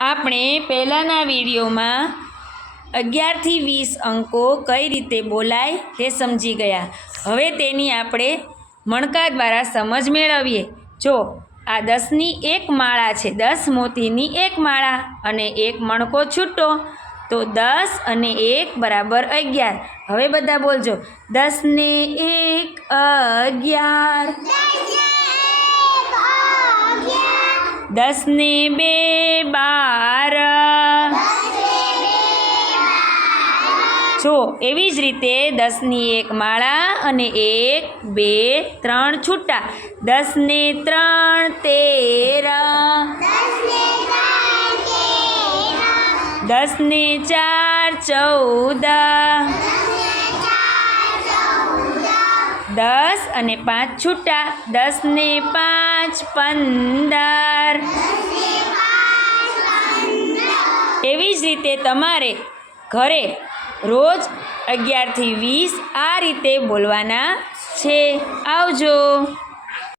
આપણે પહેલાંના વિડીયોમાં 11 થી 20 અંકો કઈ રીતે બોલાય તે સમજી ગયા। હવે તેની આપણે મણકા દ્વારા સમજ મેળવીએ। જો આ 10ની એક માળા છે, 10 મોતીની એક માળા અને એક મણકો છૂટો, તો 10 અને 1 બરાબર 11। હવે બધા બોલજો, 10 ને 1 11, 10 ને 2 12। જો એવી જ રીતે 10ની એક માળા અને 1 2 3 છૂટા, 10 ને 3 13, 10 ને 4 14, 10 અને 5 છૂટા, 10 ને 5 15। એવી જ રીતે તમારે ઘરે રોજ 11 થી 20 આ રીતે બોલવાના છે। આવજો।